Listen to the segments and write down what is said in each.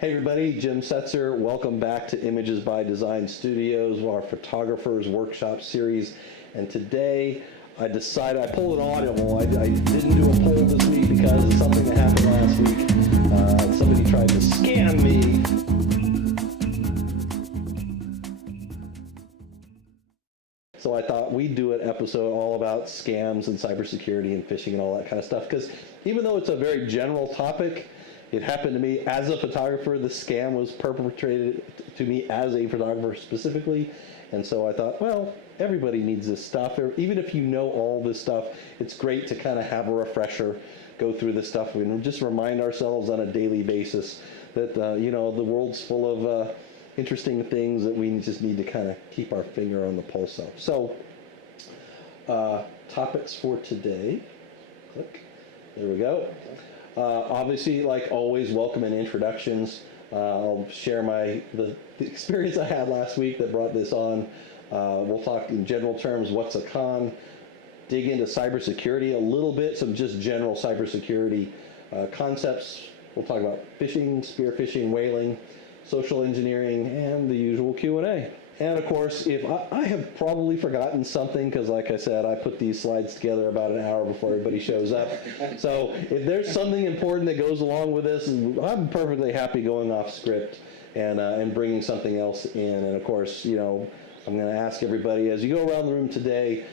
Hey everybody, Jim Setzer. Welcome back to Images by Design Studios, our Photographers Workshop series. And today I decided, I pulled an audible. I didn't do a poll this week because of something that happened last week. Somebody tried to scam me. So I thought we'd do an episode all about scams and cybersecurity and phishing and all that kind of stuff. Because even though it's a very general topic, it happened to me as a photographer. The scam was perpetrated to me as a photographer specifically. And so I thought, well, everybody needs this stuff. Even if you know all this stuff, it's great to kind of have a refresher, go through this stuff, and just remind ourselves on a daily basis that, the world's full of interesting things that we just need to kind of keep our finger on the pulse of. So, topics for today. Click. There we go. Obviously, like always, welcome and introductions. I'll share the experience I had last week that brought this on. We'll talk in general terms, what's a con, dig into cybersecurity a little bit, some just general cybersecurity concepts. We'll talk about phishing, spearfishing, whaling, social engineering, and the usual Q&A. And of course, if I have probably forgotten something, because like I said, I put these slides together about an hour before everybody shows up. So if there's something important that goes along with this, I'm perfectly happy going off script and bringing something else in. And of course, I'm going to ask everybody, as you go around the room today,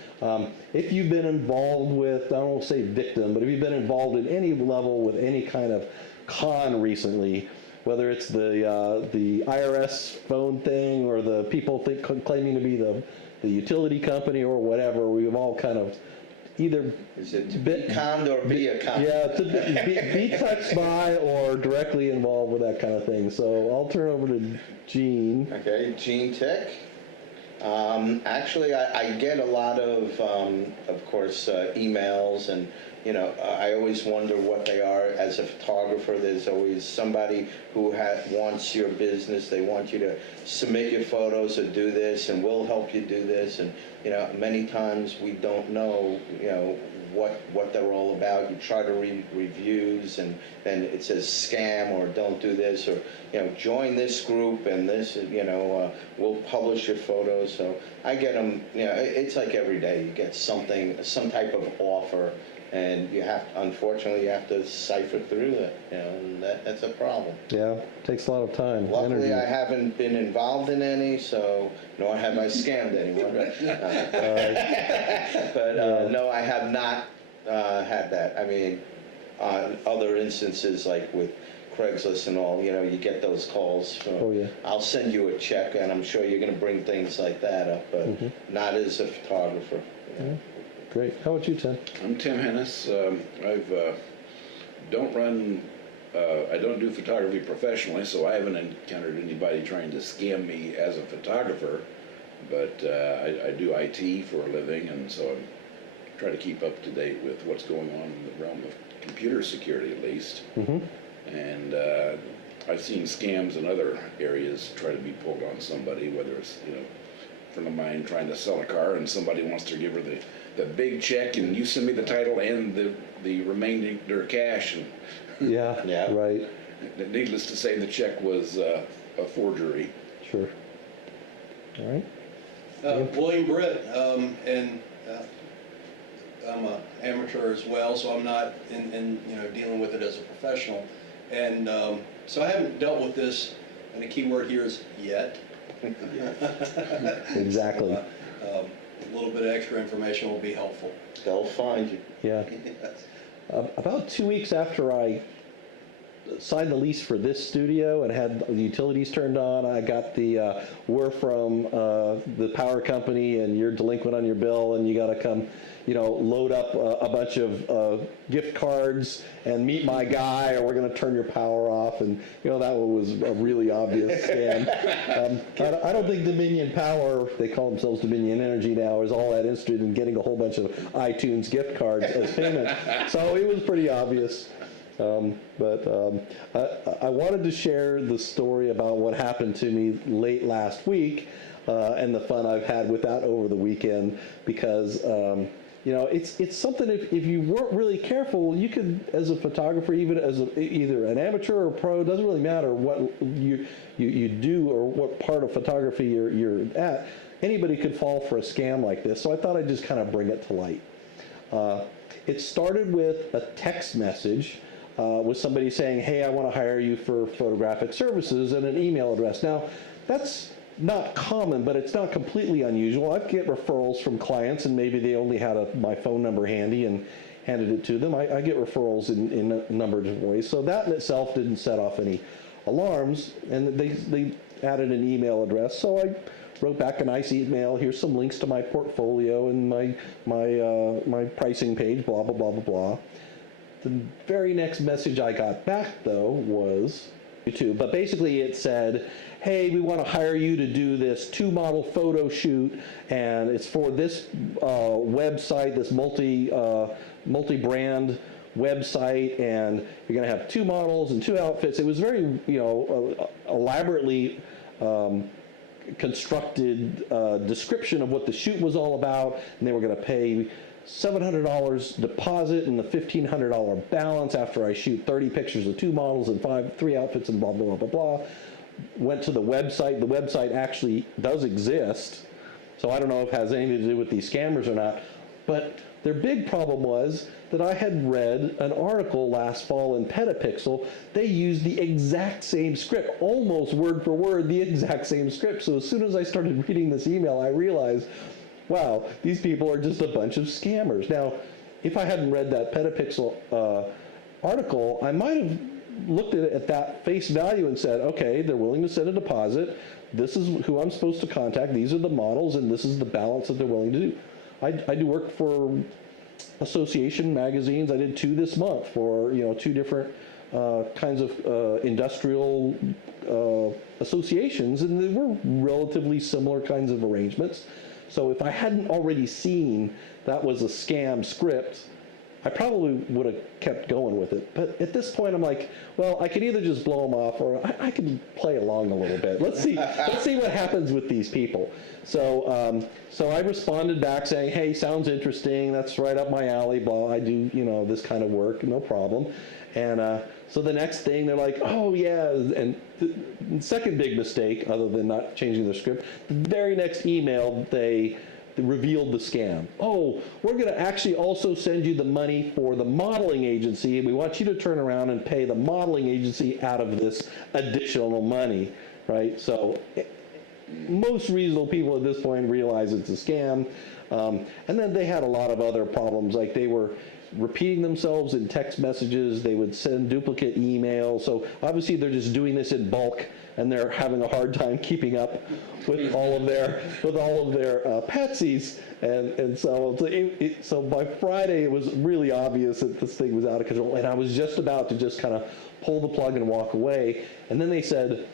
if you've been involved with, I don't want to say victim, but if you've been involved at any level with any kind of con recently, whether it's the IRS phone thing or the people claiming to be the utility company or whatever, we've all kind of either is it to be conned or be a con? Yeah, to be touched by or directly involved with that kind of thing. So I'll turn over to Gene. Okay, Gene Tech. Actually, I get a lot of course, emails, and I always wonder what they are. As a photographer, there's always somebody who wants your business. They want you to submit your photos or do this, and we'll help you do this. And many times we don't know, what they're all about. You try to read reviews, and then it says scam or don't do this, or join this group and this, we'll publish your photos. So I get them. It's like every day you get some type of offer, and unfortunately you have to cipher through that, and that's a problem. Yeah, takes a lot of time. Luckily, I haven't been involved in any, so nor have I scammed anyone. But no, I have not had that. I mean, on other instances, like with Craigslist and all, you get those calls. I'll send you a check, and I'm sure you're going to bring things like that up, but not as a photographer. Great. How about you, Tim? I'm Tim Hennis. I don't do photography professionally, so I haven't encountered anybody trying to scam me as a photographer, but I do IT for a living, and so I try to keep up to date with what's going on in the realm of computer security, at least. And I've seen scams in other areas try to be pulled on somebody, whether it's a friend of mine trying to sell a car and somebody wants to give her the big check, and you send me the title and the remaining cash. And yeah, right. Needless to say, the check was a forgery. Sure. All right. William Britt, and I'm an amateur as well, so I'm not in dealing with it as a professional, and so I haven't dealt with this. And the key word here is yet. Exactly. A little bit of extra information will be helpful. They'll find you. Yeah. About 2 weeks after I signed the lease for this studio and had the utilities turned on, I got the we're from the power company and you're delinquent on your bill and you got to come, load up a bunch of gift cards and meet my guy, or we're going to turn your power off. And that one was a really obvious scam. I don't think Dominion Power, they call themselves Dominion Energy now, is all that interested in getting a whole bunch of iTunes gift cards as payment. So it was pretty obvious. But I wanted to share the story about what happened to me late last week and the fun I've had with that over the weekend, because You know, it's something if you weren't really careful, you could, as a photographer, even as either an amateur or a pro, it doesn't really matter what you do or what part of photography you're at, anybody could fall for a scam like this. So I thought I'd just kind of bring it to light. It started with a text message with somebody saying, hey, I want to hire you for photographic services, and an email address. Now, that's not common, but it's not completely unusual. I get referrals from clients, and maybe they only had my phone number handy and handed it to them. I get referrals in a number of different ways. So that in itself didn't set off any alarms, and they added an email address. So I wrote back a nice email. Here's some links to my portfolio and my pricing page, blah, blah, blah, blah, blah. The very next message I got back, though, was YouTube. But basically it said, hey, we want to hire you to do this 2-model photo shoot, and it's for this website, this multi-brand website, and you're going to have 2 models and 2 outfits. It was very, elaborately constructed description of what the shoot was all about, and they were going to pay $700 deposit and the $1,500 balance after I shoot 30 pictures of 2 models and 3 outfits and blah, blah, blah, blah, blah. Went to the website. The website actually does exist, so I don't know if it has anything to do with these scammers or not, but their big problem was that I had read an article last fall in Petapixel. They used the exact same script, almost word for word, the exact same script. So as soon as I started reading this email, I realized, wow, these people are just a bunch of scammers. Now, if I hadn't read that Petapixel article, I might have looked at it at that face value and said, okay, they're willing to send a deposit. This is who I'm supposed to contact. These are the models, and this is the balance that they're willing to do. I do work for association magazines. I did 2 this month for 2 different kinds of industrial associations, and they were relatively similar kinds of arrangements. So if I hadn't already seen that was a scam script, I probably would have kept going with it. But at this point, I'm like, well, I could either just blow them off, or I can play along a little bit. Let's see what happens with these people. So so I responded back saying, hey, sounds interesting. That's right up my alley. Blah. I do this kind of work, no problem. And so the next thing, they're like, oh yeah. And the second big mistake, other than not changing the script, the very next email they revealed the scam. Oh, we're going to actually also send you the money for the modeling agency, and we want you to turn around and pay the modeling agency out of this additional money, right? So most reasonable people at this point realize it's a scam. And then they had a lot of other problems, like they were repeating themselves in text messages. They would send duplicate emails. So obviously they're just doing this in bulk, and they're having a hard time keeping up with all of their patsies, and so so by Friday it was really obvious that this thing was out of control, and I was just about to just kind of pull the plug and walk away, and then they said,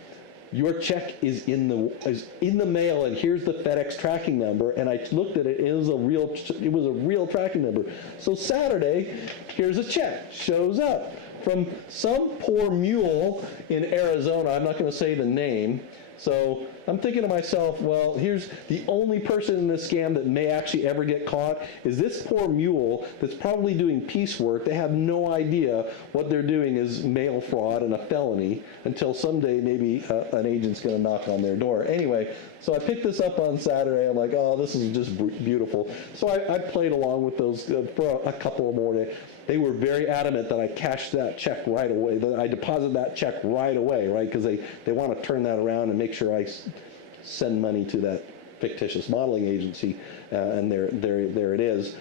your check is in the mail, and here's the FedEx tracking number. And I looked at it, and it was a real tracking number. So Saturday, here's a check, shows up from some poor mule in Arizona. I'm not going to say the name. So I'm thinking to myself, well, here's the only person in this scam that may actually ever get caught is this poor mule that's probably doing piecework. They have no idea what they're doing is mail fraud and a felony until someday maybe an agent's going to knock on their door. Anyway, so I picked this up on Saturday. I'm like, oh, this is just beautiful. So I played along with those for a couple of more days. They were very adamant that I cashed that check right away, that I deposit that check right away, right? Because they want to turn that around and make sure I send money to that fictitious modeling agency, and there it is.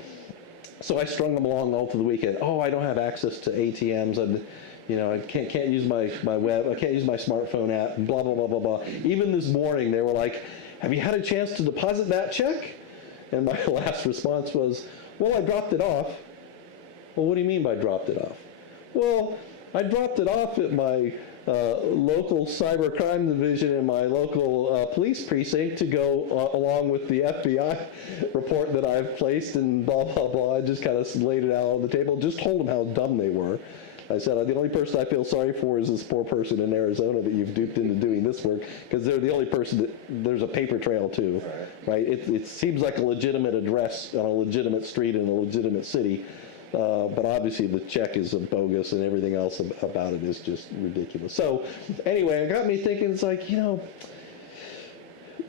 So I strung them along all through the weekend. Oh, I don't have access to ATMs, and I can't use my web, I can't use my smartphone app, and blah blah blah blah blah. Even this morning, they were like, "Have you had a chance to deposit that check?" And my last response was, "Well, I dropped it off." Well, what do you mean by dropped it off? Well, I dropped it off at my local cybercrime division in my local police precinct to go along with the FBI report that I've placed, and blah, blah, blah. I just kind of laid it out on the table, just told them how dumb they were. I said, the only person I feel sorry for is this poor person in Arizona that you've duped into doing this work, because they're the only person that, there's a paper trail too, right? It seems like a legitimate address on a legitimate street in a legitimate city, but obviously the check is bogus and everything else about it is just ridiculous. So anyway, it got me thinking, it's like,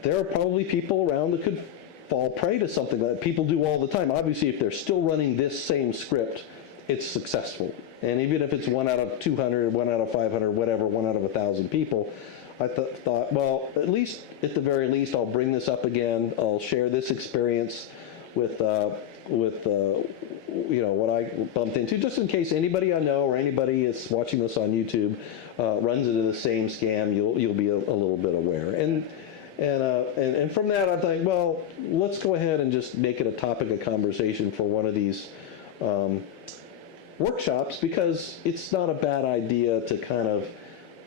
there are probably people around that could fall prey to something that people do all the time. Obviously, if they're still running this same script, it's successful. And even if it's 1 out of 200, 1 out of 500, whatever, 1 out of 1,000 people, I thought, well, at the very least, I'll bring this up again. I'll share this experience with what I bumped into, just in case anybody I know or anybody is watching this on YouTube runs into the same scam. You'll be a little bit aware. And from that, I thought, well, let's go ahead and just make it a topic of conversation for one of these workshops, because it's not a bad idea to kind of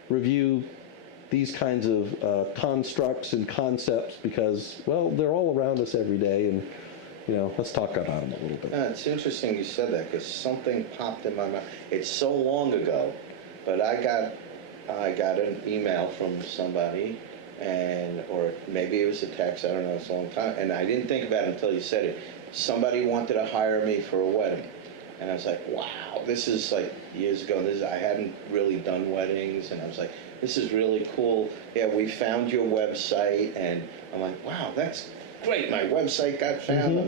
review these kinds of constructs and concepts, because, well, they're all around us every day, and let's talk about them a little bit. It's interesting you said that, because something popped in my mind. It's so long ago, but I got an email from somebody, or maybe it was a text, I don't know, it's a long time, and I didn't think about it until you said it. Somebody wanted to hire me for a wedding, and I was like, wow, this is like years ago. I hadn't really done weddings, and I was like, this is really cool. Yeah, we found your website, and I'm like, wow, that's great. My website got found,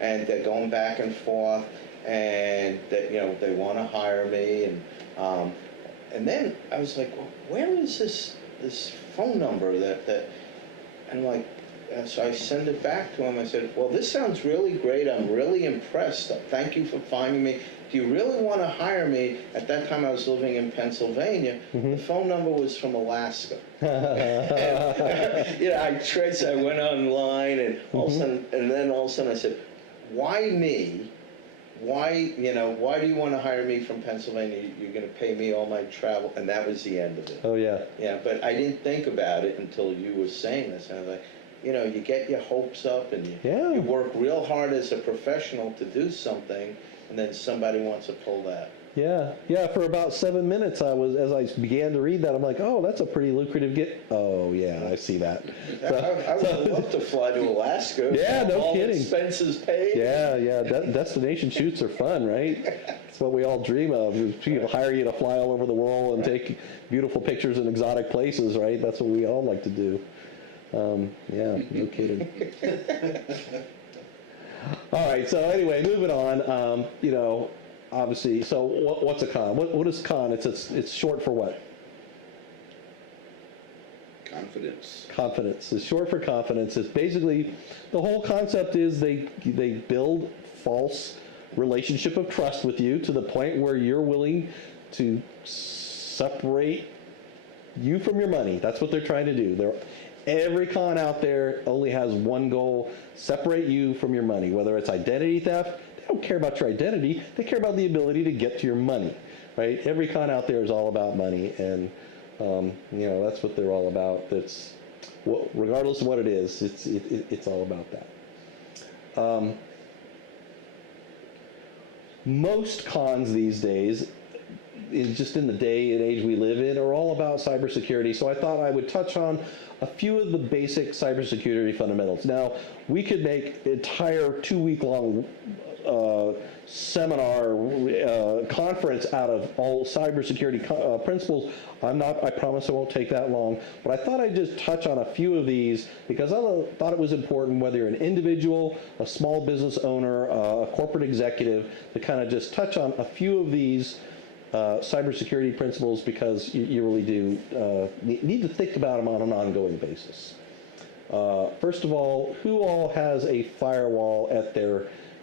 and they're going back and forth, and that they want to hire me, and then I was like, well, where is this phone number that and I'm like, so I send it back to him. I said, well, this sounds really great. I'm really impressed. Thank you for finding me. Do you really want to hire me? At that time I was living in Pennsylvania. The phone number was from Alaska. I went online, and all of a sudden I said, why me? Why do you want to hire me from Pennsylvania? You're going to pay me all my travel. And that was the end of it. Oh, yeah. Yeah, but I didn't think about it until you were saying this. And I was like, you get your hopes up, and you work real hard as a professional to do something, and then somebody wants to pull that. Yeah, for about 7 minutes, as I began to read that, I'm like, oh, that's a pretty lucrative Oh, yeah, I see that. I would love to fly to Alaska. Yeah, no kidding. All expenses paid. Yeah, destination shoots are fun, right? That's what we all dream of. People hire you to fly all over the world and take beautiful pictures in exotic places, right? That's what we all like to do. Yeah, no kidding. All right, so anyway, moving on, obviously, so what's a con? What is con? It's short for what? Confidence. Confidence. It's short for confidence. It's basically, the whole concept is they build false relationship of trust with you to the point where you're willing to separate you from your money. That's what they're trying to do. Every con out there only has one goal: separate you from your money. Whether it's identity theft, they don't care about your identity. They care about the ability to get to your money, right? Every con out there is all about money, and that's what they're all about. Regardless of what it is, it's all about that. Most cons these days, just in the day and age we live in, are all about cybersecurity. So I thought I would touch on a few of the basic cybersecurity fundamentals. Now, we could make an entire 2-week-long seminar conference out of all cybersecurity principles. I promise it won't take that long, but I thought I'd just touch on a few of these because I thought it was important, whether you're an individual, a small business owner, a corporate executive, to kind of just touch on a few of these cybersecurity principles, because you really do need to think about them on an ongoing basis. First of all, who all has a firewall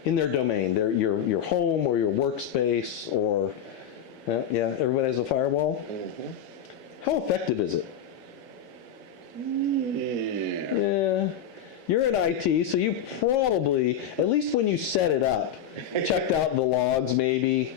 in their domain? Your home or your workspace, or everybody has a firewall. Mm-hmm. How effective is it? Yeah. You're in IT, so you probably, at least when you set it up, checked out the logs maybe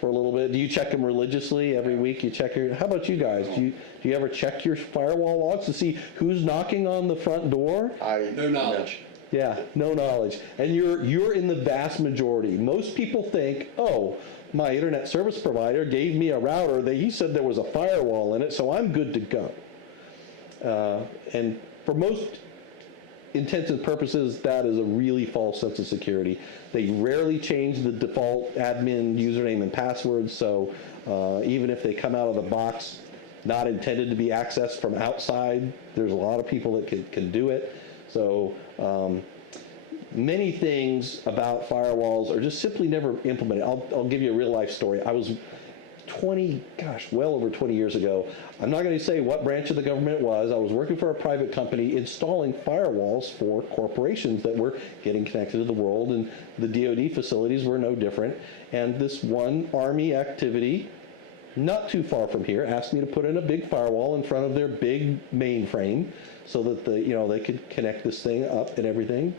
for a little bit. Do you check them religiously every week? You check how about you guys? Do you ever check your firewall logs to see who's knocking on the front door? No knowledge. Yeah, no knowledge. And you're in the vast majority. Most people think, oh, my internet service provider gave me a router that he said there was a firewall in it, so I'm good to go. And for most intents and purposes, that is a really false sense of security. They rarely change the default admin username and password, so even if they come out of the box not intended to be accessed from outside, there's a lot of people that can do it. So many things about firewalls are just simply never implemented. I'll give you a real life story. I was well over 20 years ago. I'm not going to say what branch of the government it was. I was working for a private company installing firewalls for corporations that were getting connected to the world, and the DoD facilities were no different. And this one Army activity, not too far from here, asked me to put in a big firewall in front of their big mainframe so that they could connect this thing up and everything.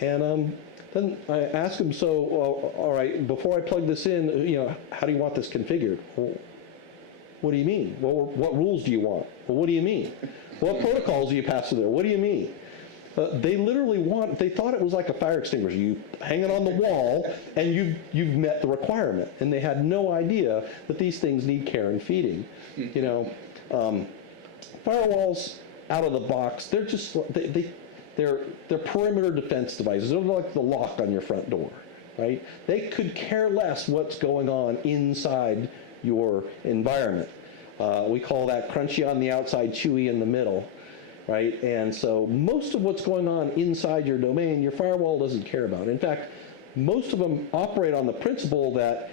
And then I asked him, so, well, all right, before I plug this in, how do you want this configured? Well, what do you mean? Well, what rules do you want? Well, what do you mean? What protocols do you pass through there? What do you mean? They literally they thought it was like a fire extinguisher. You hang it on the wall, and you've met the requirement. And they had no idea that these things need care and feeding. Firewalls out of the box, they're just, they're perimeter defense devices. They're like the lock on your front door, right? They could care less what's going on inside your environment. We call that crunchy on the outside, chewy in the middle, right? And so most of what's going on inside your domain, your firewall doesn't care about. In fact, most of them operate on the principle that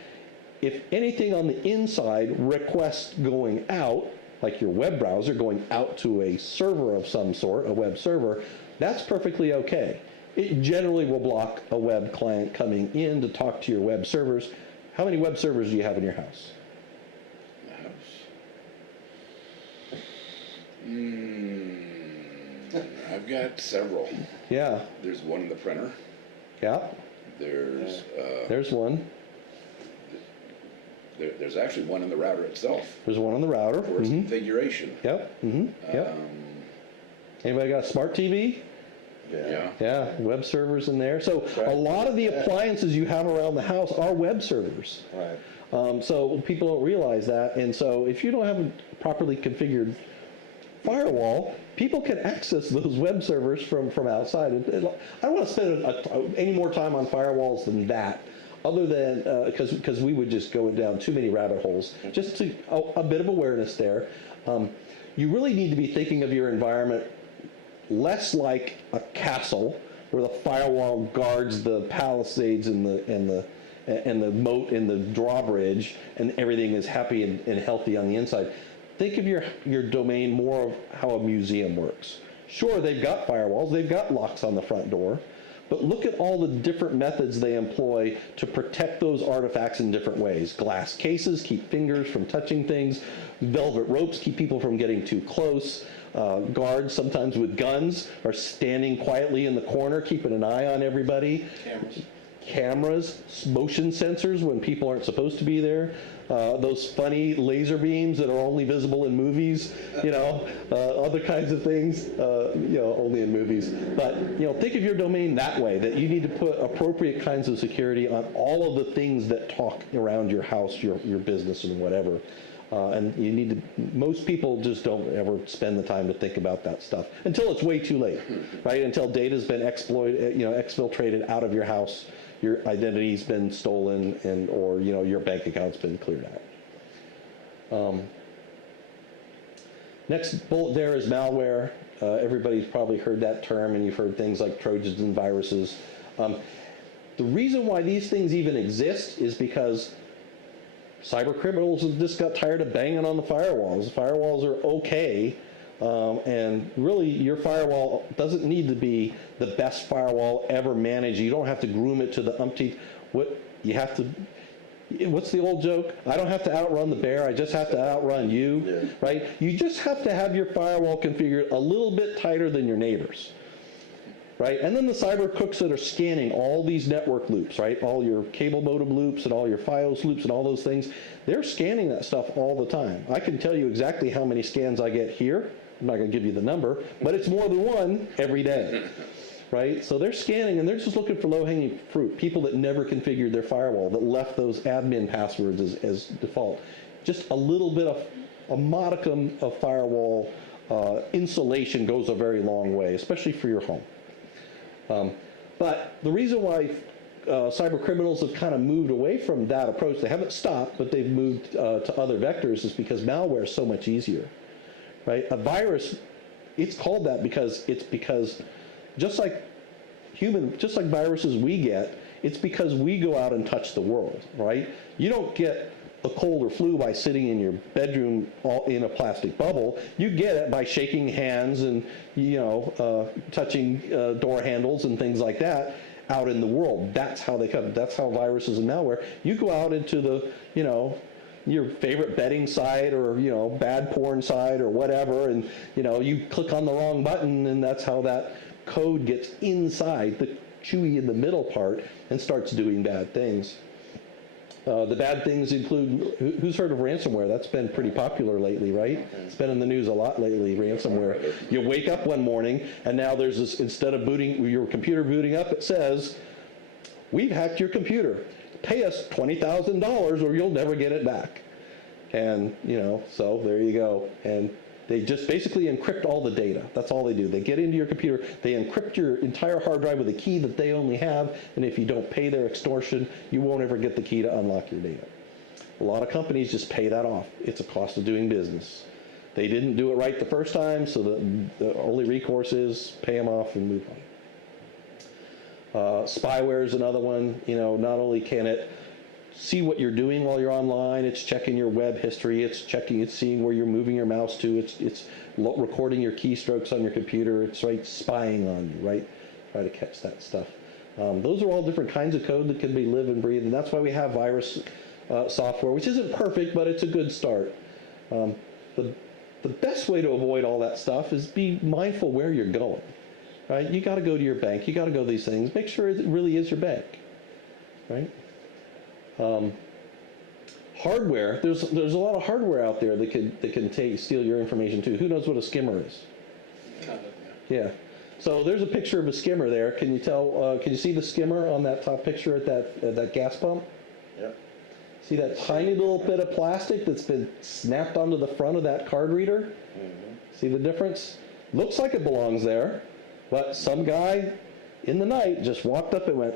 if anything on the inside requests going out, like your web browser going out to a server of some sort, a web server, that's perfectly okay. It generally will block a web client coming in to talk to your web servers. How many web servers do you have in your house? I've got several. Yeah. There's one in the printer. Yeah. There's one. There's actually one in the router itself. There's one on the router. For its configuration. Yep. Yep. Anybody got a smart TV? Yeah. Yeah, web servers in there. So a lot of the appliances you have around the house are web servers. Right. So people don't realize that. And so if you don't have a properly configured firewall, people can access those web servers from outside. I don't want to spend any more time on firewalls than that, other than because we would just go down too many rabbit holes. Just to a bit of awareness there. You really need to be thinking of your environment less like a castle where the firewall guards the palisades and the moat and the drawbridge, and everything is happy and healthy on the inside. Think of your domain more of how a museum works. Sure, they've got firewalls, they've got locks on the front door, but look at all the different methods they employ to protect those artifacts in different ways. Glass cases keep fingers from touching things. Velvet ropes keep people from getting too close. Guards, sometimes with guns, are standing quietly in the corner, keeping an eye on everybody. Cameras, motion sensors when people aren't supposed to be there. Those funny laser beams that are only visible in movies, other kinds of things, only in movies. But, think of your domain that way, that you need to put appropriate kinds of security on all of the things that talk around your house, your business, and whatever. And you need to, most people just don't ever spend the time to think about that stuff until it's way too late, right? Until data's been exfiltrated out of your house, your identity's been stolen, or your bank account's been cleared out. Next bullet there is malware. Everybody's probably heard that term, and you've heard things like Trojans and viruses. The reason why these things even exist is because cyber criminals have just got tired of banging on the firewalls. The firewalls are okay, and really your firewall doesn't need to be the best firewall ever managed. You don't have to groom it to the umpteenth. What's the old joke? I don't have to outrun the bear, I just have to outrun you, right? You just have to have your firewall configured a little bit tighter than your neighbors. Right? And then the cyber crooks that are scanning all these network loops, right? All your cable modem loops and all your FiOS loops and all those things, they're scanning that stuff all the time. I can tell you exactly how many scans I get here. I'm not going to give you the number, but it's more than one every day. right? So they're scanning and they're just looking for low-hanging fruit, people that never configured their firewall, that left those admin passwords as default. Just a little bit of, a modicum of firewall insulation goes a very long way, especially for your home. But the reason why cyber criminals have kind of moved away from that approach, they haven't stopped, but they've moved to other vectors, is because malware is so much easier, right? A virus, it's called that because just like viruses we get, it's because we go out and touch the world, right? You don't get a cold or flu by sitting in your bedroom all in a plastic bubble. You get it by shaking hands and, touching door handles and things like that out in the world. That's how they come. That's how viruses and malware. You go out into the, your favorite betting site or, bad porn site or whatever, and, you click on the wrong button, and that's how that code gets inside the chewy in the middle part and starts doing bad things. The bad things include, who's heard of ransomware? That's been pretty popular lately, right? It's been in the news a lot lately, ransomware. You wake up one morning, and now there's this, instead of your computer booting up, it says, we've hacked your computer. Pay us $20,000 or you'll never get it back. And, so there you go. And they just basically encrypt all the data. That's all they do. They get into your computer, they encrypt your entire hard drive with a key that they only have, and if you don't pay their extortion, you won't ever get the key to unlock your data. A lot of companies just pay that off. It's a cost of doing business. They didn't do it right the first time, so the only recourse is pay them off and move on. Spyware is another one. Not only can it see what you're doing while you're online, it's checking your web history, it's seeing where you're moving your mouse to, it's recording your keystrokes on your computer, it's spying on you, right? Try to catch that stuff. Those are all different kinds of code that can be live and breathe, and that's why we have virus software, which isn't perfect, but it's a good start. The best way to avoid all that stuff is be mindful where you're going, right? You got to go to your bank, you got to go to these things, make sure it really is your bank, right? Hardware, there's a lot of hardware out there that can steal your information too. Who knows what a skimmer is? Kind of, Yeah. So there's a picture of a skimmer there. Can you tell? Can you see the skimmer on that top picture at that gas pump? Yep. See that tiny little bit of plastic that's been snapped onto the front of that card reader? Mm-hmm. See the difference? Looks like it belongs there, but some guy in the night just walked up and went,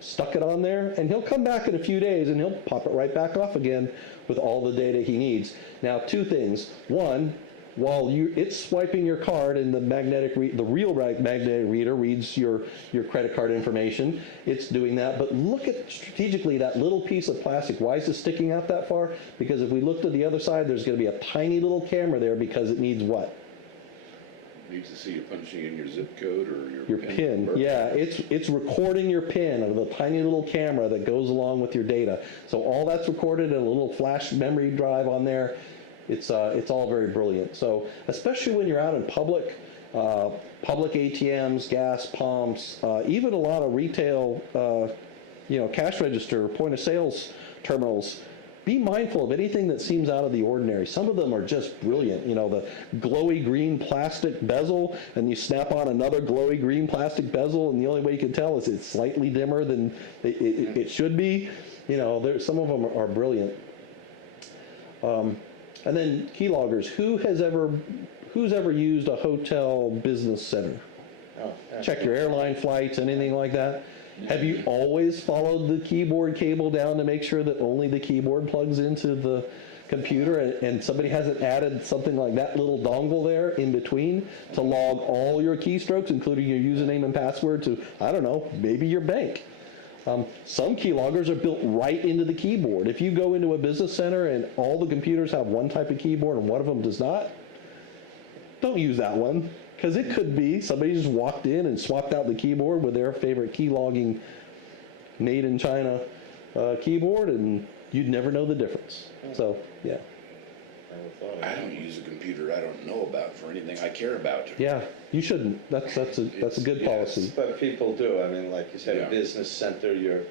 stuck it on there, and he'll come back in a few days and he'll pop it right back off again with all the data he needs. Now, two things. One, while it's swiping your card and the real magnetic reader reads your credit card information, it's doing that. But look at strategically that little piece of plastic. Why is it sticking out that far? Because if we look to the other side, there's going to be a tiny little camera there because it needs what? Needs to see you punching in your zip code or your PIN. Yeah, it's recording your PIN out of a tiny little camera that goes along with your data. So all that's recorded in a little flash memory drive on there. It's all very brilliant. So especially when you're out in public ATMs, gas pumps, even a lot of retail, cash register, point of sales terminals. Be mindful of anything that seems out of the ordinary. Some of them are just brilliant. The glowy green plastic bezel, and you snap on another glowy green plastic bezel, and the only way you can tell is it's slightly dimmer than it should be. Some of them are brilliant. And then keyloggers. Who's ever used a hotel business center? Oh, Check your airline flights, anything like that? Have you always followed the keyboard cable down to make sure that only the keyboard plugs into the computer and somebody hasn't added something like that little dongle there in between to log all your keystrokes, including your username and password to, I don't know, maybe your bank? Some keyloggers are built right into the keyboard. If you go into a business center and all the computers have one type of keyboard and one of them does not, don't use that one. Because it could be somebody just walked in and swapped out the keyboard with their favorite key logging made in China keyboard, and you'd never know the difference. So, yeah. I don't use a computer I don't know about for anything I care about. Yeah, you shouldn't. That's a good policy. But people do. I mean, like you said, Yeah. a business center, you're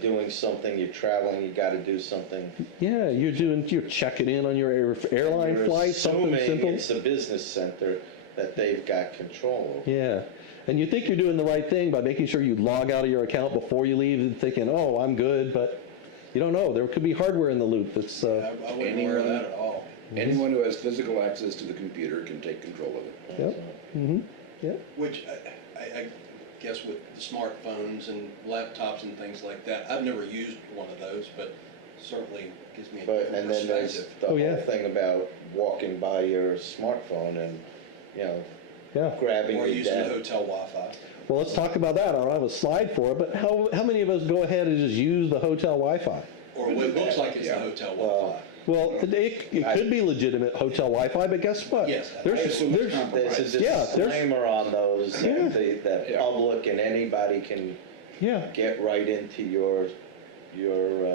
doing something, you're traveling, you got to do something. Yeah, you're checking in on your airline You're flight, something assuming simple. it's a business center, that they've got control over. Yeah. And you think you're doing the right thing by making sure you log out of your account before you leave and thinking, oh, I'm good, but you don't know. There could be hardware in the loop that's... I wouldn't worry about that at all. Anyone who has physical access to the computer can take control of it. Yep. Mm-hmm. Yep. Which I guess with the smartphones and laptops and things like that, I've never used one of those, but certainly gives me a But, different and then there's perspective. the Oh, yeah. whole thing about walking by your smartphone and, you know, Yeah. grabbing Or your using the data. hotel Wi-Fi. Well, let's talk about that. I don't have a slide for it, but how many of us go ahead and just use the hotel Wi-Fi? Or what looks like it's the Yeah. hotel Wi-Fi. Well, it could be legitimate hotel Wi-Fi, but guess what? Yes. I assume it's compromised. There's a Yeah, there's- disclaimer on those Yeah. that Yeah. public and anybody can yeah. get right into your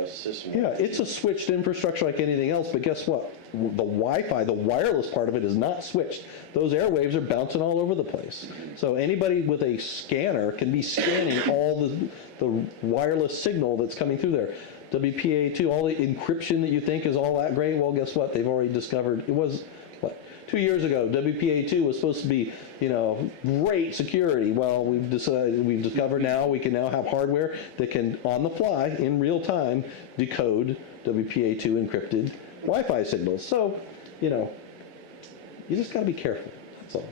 system. Yeah, it's a switched infrastructure like anything else, but guess what? The Wi-Fi, the wireless part of it is not switched. Those airwaves are bouncing all over the place. So anybody with a scanner can be scanning all the wireless signal that's coming through there. WPA2, all the encryption that you think is all that great, well, guess what? They've already discovered, it was, 2 years ago, WPA2 was supposed to be, great security. Well, we've discovered now we can now have hardware that can, on the fly, in real time, decode WPA2 encrypted Wi-Fi signals. So, you just got to be careful. That's all.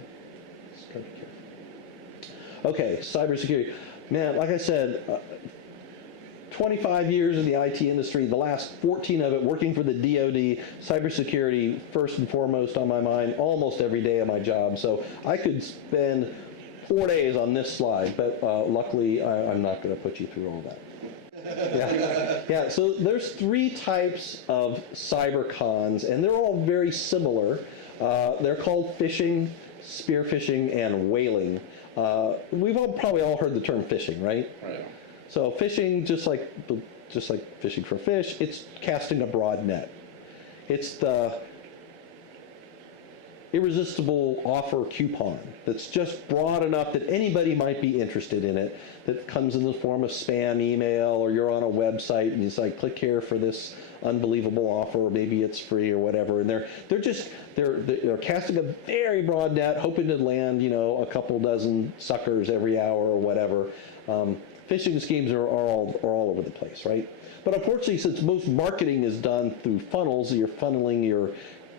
Just got to be careful. Okay, cybersecurity. Man, like I said, 25 years in the IT industry, the last 14 of it working for the DoD, cybersecurity first and foremost on my mind almost every day of my job. So I could spend 4 days on this slide, but luckily I'm not going to put you through all that. Yeah, so there's 3 types of cyber cons, and they're all very similar. They're called phishing, spearfishing, and whaling. We've probably all heard the term phishing, right? Right. So phishing, just like fishing for fish, it's casting a broad net. It's the irresistible offer coupon that's just broad enough that anybody might be interested in it, that comes in the form of spam email, or you're on a website and it's like, click here for this unbelievable offer, or maybe it's free or whatever. And they're casting a very broad net, hoping to land, a couple dozen suckers every hour or whatever. Phishing schemes are all over the place, right? But unfortunately, since most marketing is done through funnels, you're funneling your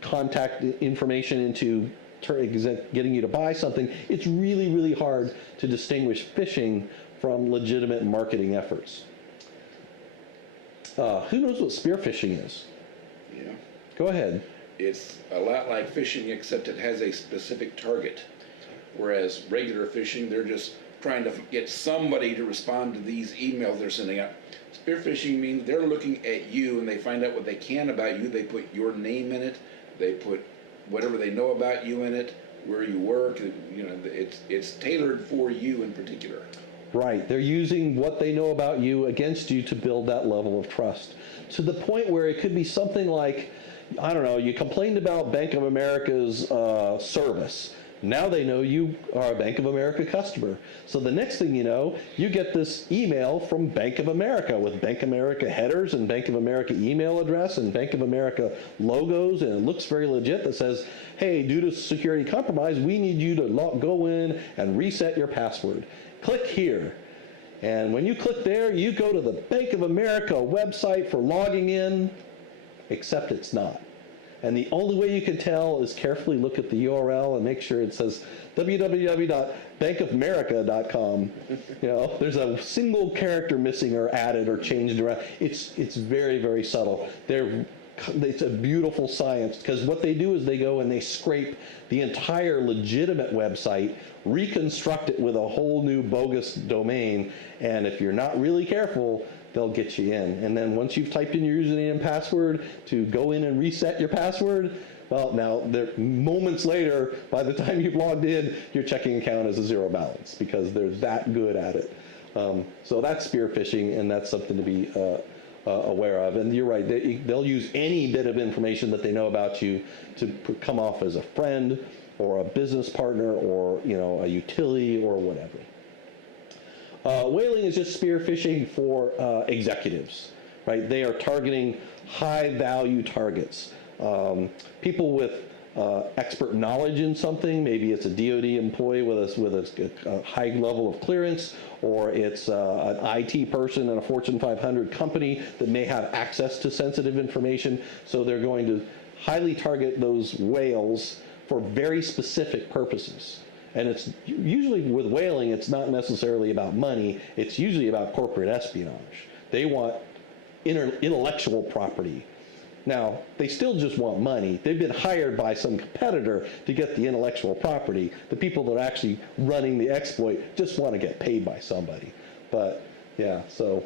contact information into getting you to buy something, it's really, really hard to distinguish phishing from legitimate marketing efforts. Who knows what spearfishing is? Yeah. Go ahead. It's a lot like phishing, except it has a specific target. Whereas regular phishing, they're just trying to get somebody to respond to these emails they're sending out. Spearfishing means they're looking at you and they find out what they can about you. They put your name in it. They put whatever they know about you in it, where you work. It's tailored for you in particular. Right. They're using what they know about you against you to build that level of trust. To the point where it could be something like, I don't know, you complained about Bank of America's service. Now they know you are a Bank of America customer. So the next thing you know, you get this email from Bank of America with Bank of America headers and Bank of America email address and Bank of America logos, and it looks very legit, that says, hey, due to security compromise, we need you to go in and reset your password. Click here. And when you click there, you go to the Bank of America website for logging in, except it's not. And the only way you can tell is carefully look at the URL and make sure it says www.bankofamerica.com. There's a single character missing or added or changed around. It's very, very subtle. It's a beautiful science, because what they do is they go and they scrape the entire legitimate website, reconstruct it with a whole new bogus domain, and if you're not really careful, they'll get you in. And then once you've typed in your username and password to go in and reset your password, well, now, moments later, by the time you've logged in, your checking account is a zero balance, because they're that good at it. So that's spear phishing, and that's something to be aware of. And you're right, they'll use any bit of information that they know about you to come off as a friend or a business partner or a utility or whatever. Whaling is just spear phishing for executives, right? They are targeting high value targets. People with expert knowledge in something. Maybe it's a DoD employee with a high level of clearance, or it's an IT person in a Fortune 500 company that may have access to sensitive information. So they're going to highly target those whales for very specific purposes. And it's usually with whaling, it's not necessarily about money. It's usually about corporate espionage. They want intellectual property. Now, they still just want money. They've been hired by some competitor to get the intellectual property. The people that are actually running the exploit just want to get paid by somebody. But yeah, so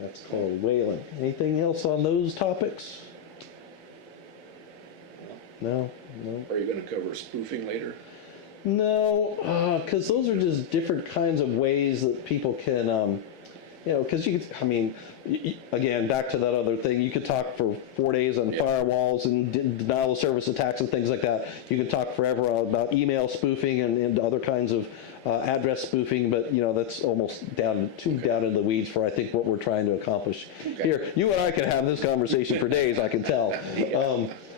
that's called whaling. Anything else on those topics? No? No? Are you going to cover spoofing later? No, because those are just different kinds of ways that people can, because you could, I mean, again, back to that other thing, you could talk for 4 days on firewalls and denial of service attacks and things like that. You could talk forever about email spoofing and other kinds of address spoofing, but, that's almost too down in the weeds for, I think, what we're trying to accomplish here. You and I could have this conversation for days, I can tell.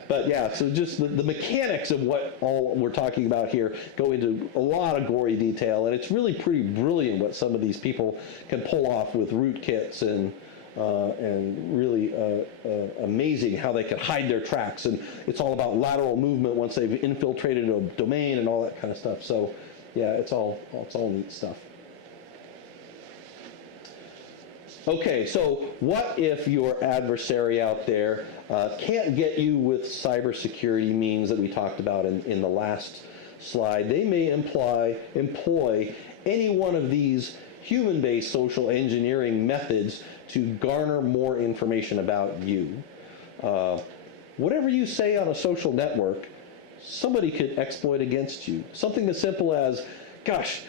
But yeah, so just the mechanics of what all we're talking about here go into a lot of gory detail, and it's really pretty brilliant what some of these people can pull off with rootkits and really amazing how they can hide their tracks. And it's all about lateral movement once they've infiltrated a domain and all that kind of stuff. So yeah, it's all neat stuff. Okay, so what if your adversary out there can't get you with cybersecurity means that we talked about in the last slide? They may employ any one of these human-based social engineering methods to garner more information about you. Whatever you say on a social network, somebody could exploit against you. Something as simple as, gosh,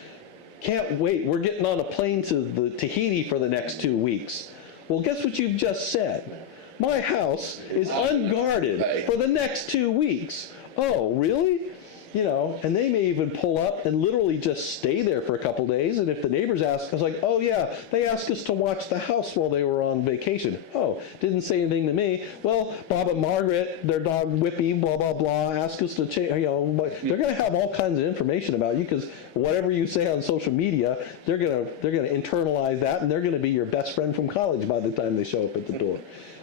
can't wait, we're getting on a plane to the Tahiti for the next 2 weeks. Well, guess what you've just said? My house is unguarded for the next 2 weeks. Oh, really? And they may even pull up and literally just stay there for a couple days. And if the neighbors ask, it's like, oh yeah, they asked us to watch the house while they were on vacation. Oh, didn't say anything to me. Well, Bob and Margaret, their dog Whippy, blah, blah, blah, asked us to change, they're going to have all kinds of information about you because whatever you say on social media, they're going to internalize that, and they're going to be your best friend from college by the time they show up at the door.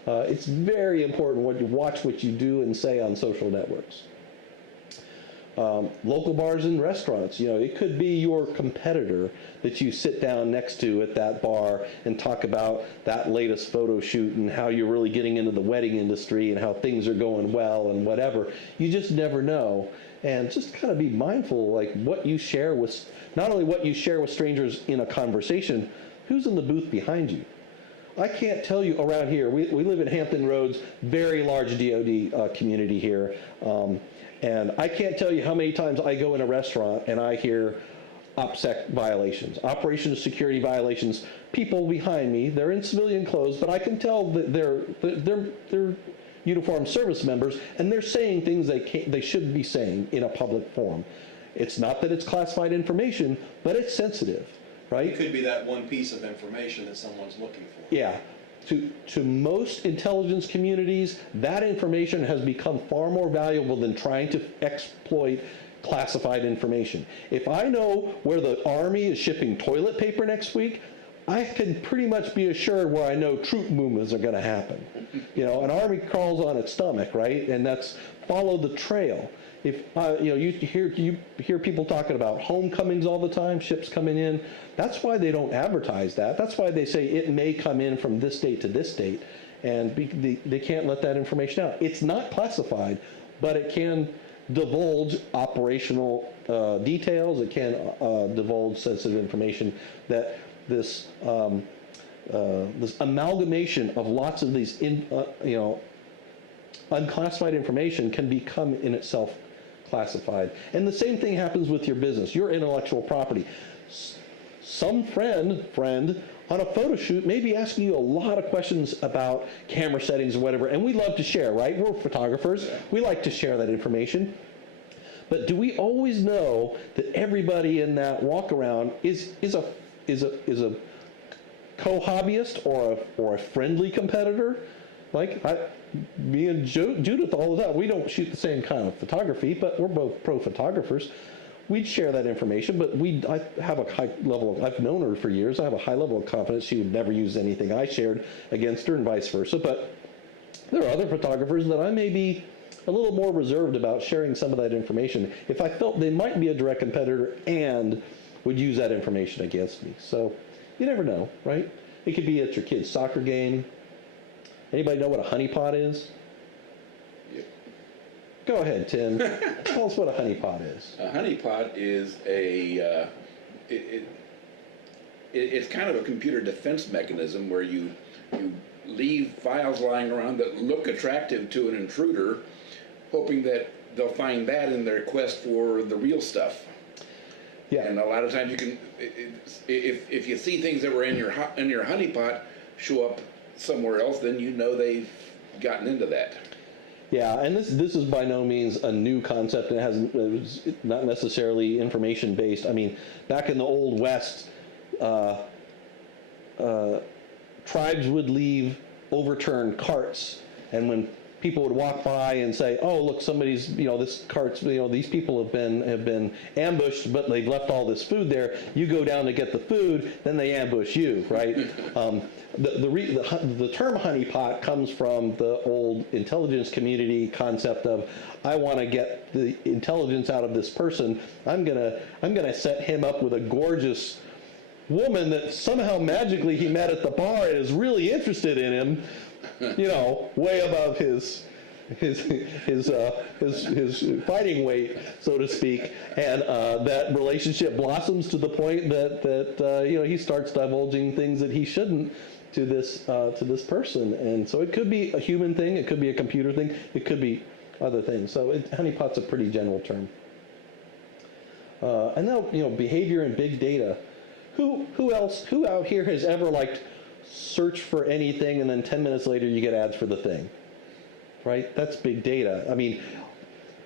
It's very important what you watch what you do and say on social networks. Local bars and restaurants, it could be your competitor that you sit down next to at that bar and talk about that latest photo shoot and how you're really getting into the wedding industry and how things are going well and whatever. You just never know. And just kind of be mindful, like what you share with, not only what you share with strangers in a conversation, who's in the booth behind you. I can't tell you around here, we live in Hampton Roads, very large DoD community here. And I can't tell you how many times I go in a restaurant and I hear OPSEC violations, operational security violations. People behind me, they're in civilian clothes, but I can tell that they're uniformed service members, and they're saying things they shouldn't be saying in a public forum. It's not that it's classified information, but it's sensitive, right? It could be that one piece of information that someone's looking for. Yeah. To most intelligence communities, that information has become far more valuable than trying to exploit classified information. If I know where the Army is shipping toilet paper next week, I can pretty much be assured where I know troop movements are going to happen. An Army crawls on its stomach, right? And that's follow the trail. If you hear people talking about homecomings all the time, ships coming in. That's why they don't advertise that. That's why they say it may come in from this date to this date, and they can't let that information out. It's not classified, but it can divulge operational details. It can divulge sensitive information. That this amalgamation of lots of these unclassified information can become in itself classified. And the same thing happens with your business, your intellectual property. Some friend on a photo shoot may be asking you a lot of questions about camera settings or whatever, and we love to share, right? We're photographers. We like to share that information. But do we always know that everybody in that walk around is a co-hobbyist or a friendly competitor? Like, me and Judith all the time, we don't shoot the same kind of photography, but we're both pro photographers. We'd share that information, but I have a high level of, I've known her for years, I have a high level of confidence she would never use anything I shared against her and vice versa. But there are other photographers that I may be a little more reserved about sharing some of that information if I felt they might be a direct competitor and would use that information against me. So you never know, right? It could be at your kid's soccer game. Anybody know what a honeypot is? Yep. Go ahead, Tim. Tell us what a honeypot is. A honeypot is it's kind of a computer defense mechanism where you leave files lying around that look attractive to an intruder, hoping that they'll find that in their quest for the real stuff. Yeah. And a lot of times you can, if you see things that were in your honeypot show up somewhere else, then you know they've gotten into that. Yeah, and this is by no means a new concept, and it was not necessarily information based. I mean, back in the Old West, tribes would leave overturned carts, and when people would walk by and say, "Oh, look, somebody's, this cart's, these people have been ambushed, but they've left all this food there." You go down to get the food, then they ambush you, right? The term honeypot comes from the old intelligence community concept of, I want to get the intelligence out of this person. I'm gonna set him up with a gorgeous woman that somehow magically he met at the bar and is really interested in him. Way above his fighting weight, so to speak, and that relationship blossoms to the point that he starts divulging things that he shouldn't to this person, and so it could be a human thing, it could be a computer thing, it could be other things. So honeypot's a pretty general term. And now behavior and big data. Who out here has ever search for anything and then 10 minutes later you get ads for the thing, right? That's big data. I mean,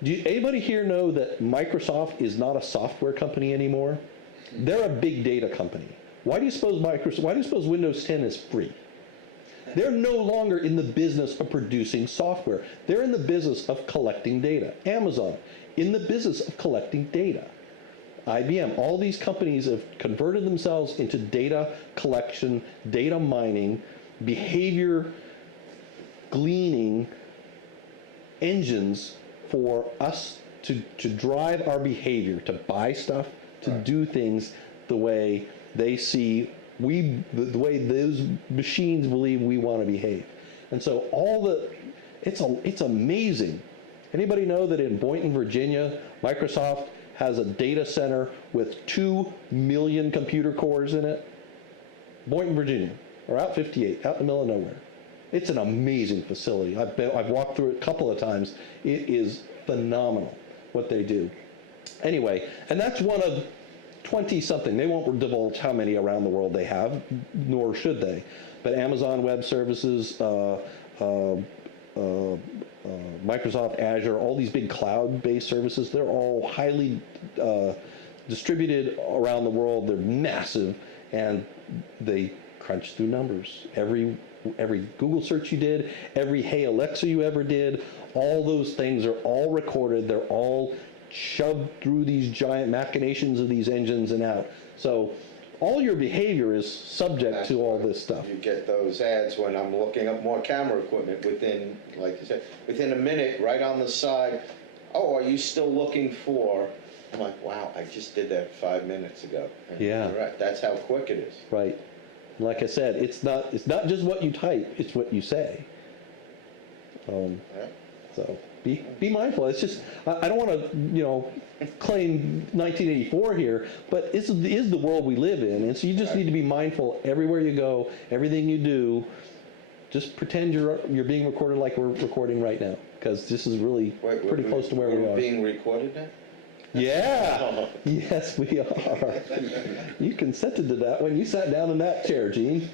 anybody here know that Microsoft is not a software company anymore? They're a big data company. Why do you suppose Windows 10 is free? They're no longer in the business of producing software. They're in the business of collecting data. Amazon, in the business of collecting data. IBM, all these companies have converted themselves into data collection, data mining, behavior gleaning engines for us to drive our behavior, to buy stuff, to do things the way they see the way those machines believe we want to behave. And so it's amazing. Anybody know that in Boynton, Virginia, Microsoft has a data center with 2 million computer cores in it? Boynton, Virginia, or Route 58, out in the middle of nowhere. It's an amazing facility. I've walked through it a couple of times. It is phenomenal what they do. Anyway, and that's one of 20-something. They won't divulge how many around the world they have, nor should they. But Amazon Web Services, Microsoft Azure, all these big cloud-based services, they're all highly distributed around the world. They're massive, and they crunch through numbers. Every Google search you did, every Hey Alexa you ever did, all those things are all recorded. They're all shoved through these giant machinations of these engines and out. So all your behavior is subject to all this stuff. You get those ads when I'm looking up more camera equipment within, like you said, within a minute, right on the side. "Oh, are you still looking for?" I'm like, wow, I just did that 5 minutes ago. And Yeah. you're right. That's how quick it is. Right. Like I said, it's not just what you type, it's what you say. Yeah. So be mindful. It's just, I don't want to, claim 1984 here, but it is the world we live in. And so you just need to be mindful everywhere you go, everything you do. Just pretend you're being recorded like we're recording right now, because this is really pretty close to where we are. Being recorded now? Yeah. Yes, we are. You consented to that when you sat down in that chair, Gene.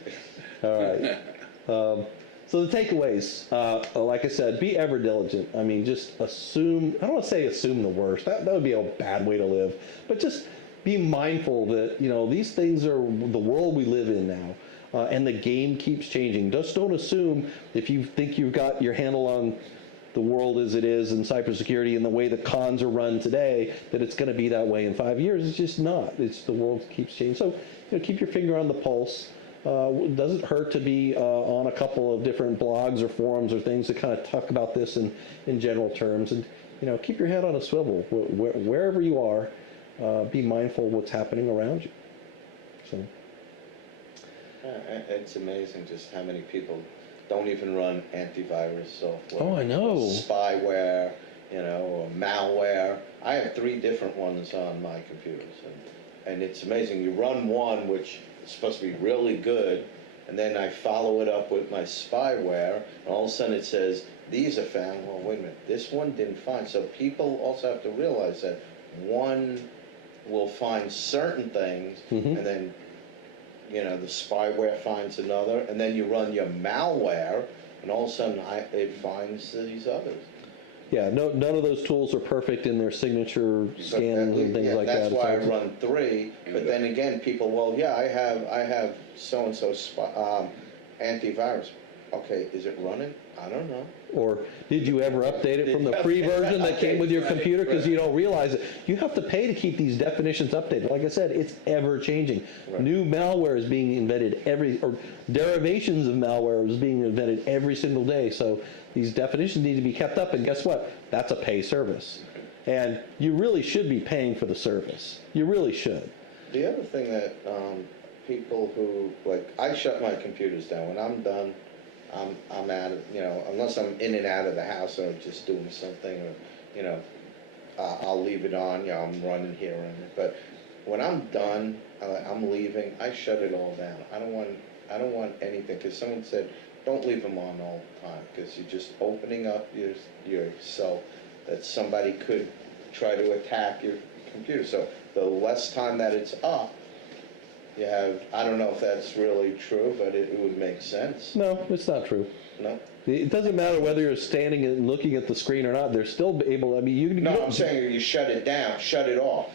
All right. So the takeaways, like I said, be ever diligent. I mean, just assume, I don't want to say assume the worst. That would be a bad way to live. But just be mindful that, these things are the world we live in now. and the game keeps changing. Just don't assume if you think you've got your handle on the world as it is in cybersecurity and the way the cons are run today, that it's going to be that way in 5 years. It's just not. It's the world keeps changing. So, keep your finger on the pulse. It doesn't hurt to be on a couple of different blogs or forums or things that kind of talk about this in general terms. And, keep your head on a swivel. Wherever you are, be mindful of what's happening around you. So. It's amazing just how many people don't even run antivirus software. Oh, I know. Spyware, or malware. I have 3 different ones on my computers, and it's amazing. You run one, which is supposed to be really good, and then I follow it up with my spyware, and all of a sudden it says, these are found. Well, wait a minute, this one didn't find. So people also have to realize that one will find certain things, and then the spyware finds another, and then you run your malware, and all of a sudden it finds these others. Yeah, none of those tools are perfect in their signature scans and things like that. That's why I run 3. But then again, people, well, yeah, I have so and so antivirus. Okay, is it running? I don't know. Or did you ever update it from the free version that came with your computer? Because you don't realize it. You have to pay to keep these definitions updated. Like I said, it's ever changing. Right. New malware is being invented or derivations of malware is being invented every single day. So these definitions need to be kept up. And guess what? That's a pay service. And you really should be paying for the service. You really should. The other thing that people who, I shut my computers down. When I'm done, I'm out of, unless I'm in and out of the house or just doing something, or, I'll leave it on, I'm running here and there. But when I'm done, I'm leaving, I shut it all down. I don't want anything, because someone said, don't leave them on all the time, because you're just opening up yourself that somebody could try to attack your computer. So the less time that it's up, you have, I don't know if that's really true, but it would make sense. No, it's not true. No? It doesn't matter whether you're standing and looking at the screen or not. They're still able, No, I'm saying you shut it down, shut it off.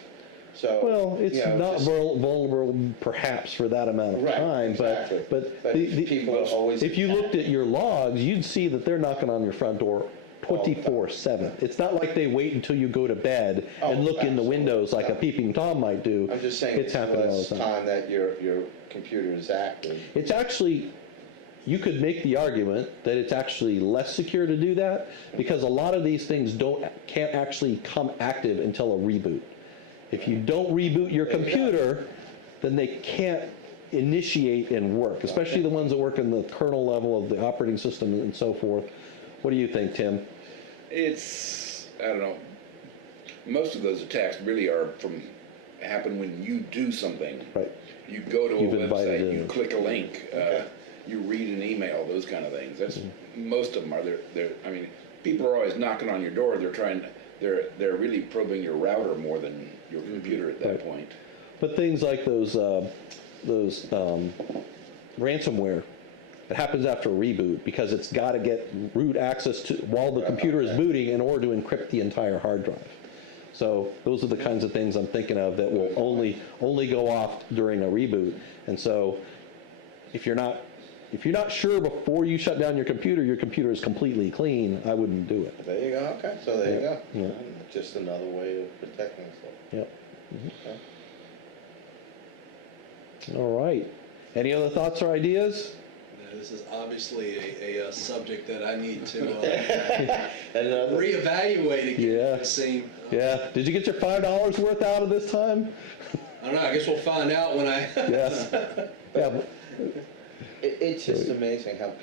So, well, it's not vulnerable perhaps for that amount of time, exactly. but people always if you looked at your logs, you'd see that they're knocking on your front door 24/7. It's not like they wait until you go to bed and look in the windows like a peeping Tom might do. I'm just saying it's happening all less the time. time that your computer is active. It's actually, you could make the argument that it's actually less secure to do that, because a lot of these things can't actually come active until a reboot. If you don't reboot your computer, then they can't initiate and work, especially the ones that work in the kernel level of the operating system and so forth. What do you think, Tim? I don't know, most of those attacks really happen when you do something. Right. You go to You've a invited website, in. you click a link, you read an email, those kind of things. That's most of them are. People are always knocking on your door. They're really probing your router more than your computer at that point. But things like those ransomware, it happens after a reboot, because it's got to get root access to while the computer is booting in order to encrypt the entire hard drive. So those are the kinds of things I'm thinking of that will only go off during a reboot. And so if you're not sure before you shut down your computer is completely clean, I wouldn't do it. There you go. Okay, so there you go. Yeah. Just another way of protecting yourself. Yep. Okay. All right. Any other thoughts or ideas? This is obviously a subject that I need to Another. reevaluate again. Yeah. It seems. Yeah. Did you get your $5 worth out of this time? I don't know. I guess we'll find out when I. Yes. Yeah. It's just amazing how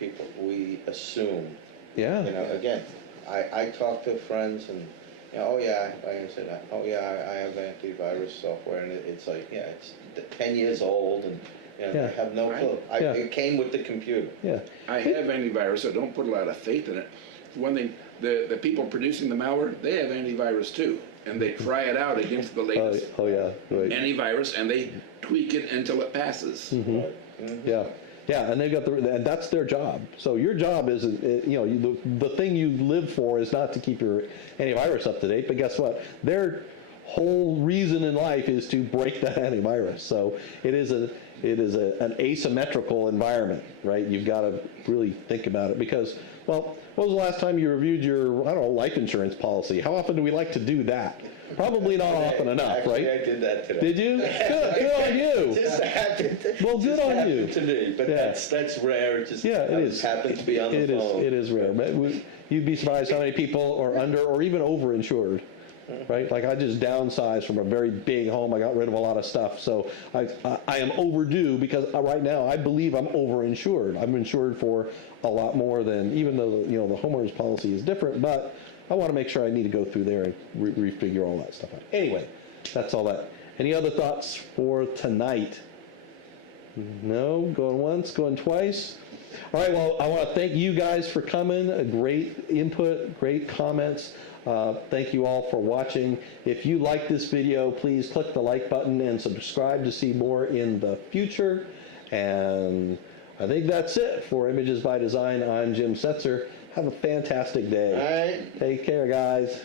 we assume. Yeah. Again, I talk to friends and, oh yeah, like I said, oh yeah, I have antivirus software, and it's like, yeah, it's 10 years old, and they have no clue. It came with the computer. Yeah. I have antivirus, so don't put a lot of faith in it. For one thing, the people producing the malware, they have antivirus too, and they try it out against the latest Oh yeah. Right. antivirus, and they tweak it until it passes. Yeah. Yeah, and they've got and that's their job. So your job is, the thing you live for is not to keep your antivirus up to date, but guess what? Their whole reason in life is to break that antivirus. So it is an asymmetrical environment, right? You've got to really think about it because, well, when was the last time you reviewed your, I don't know, life insurance policy? How often do we like to do that? Probably not often enough, Actually, right? I did that today. Did you? Good on you. Just happened. Well, good just on happened you. to me, but Yeah. that's rare. It just Yeah, it is. happened to be on the phone. It is rare. But you'd be surprised how many people are under or even overinsured, right? Like I just downsized from a very big home. I got rid of a lot of stuff. So I am overdue because right now I believe I'm overinsured. I'm insured for a lot more than, even though, you know, the homeowner's policy is different, but I want to make sure I need to go through there and refigure all that stuff out. Anyway, that's all that. Any other thoughts for tonight? No? Going once, going twice? All right, well, I want to thank you guys for coming. A great input, great comments. Thank you all for watching. If you like this video, please click the like button and subscribe to see more in the future. And I think that's it for Images by Design. I'm Jim Setzer. Have a fantastic day. All right. Take care, guys.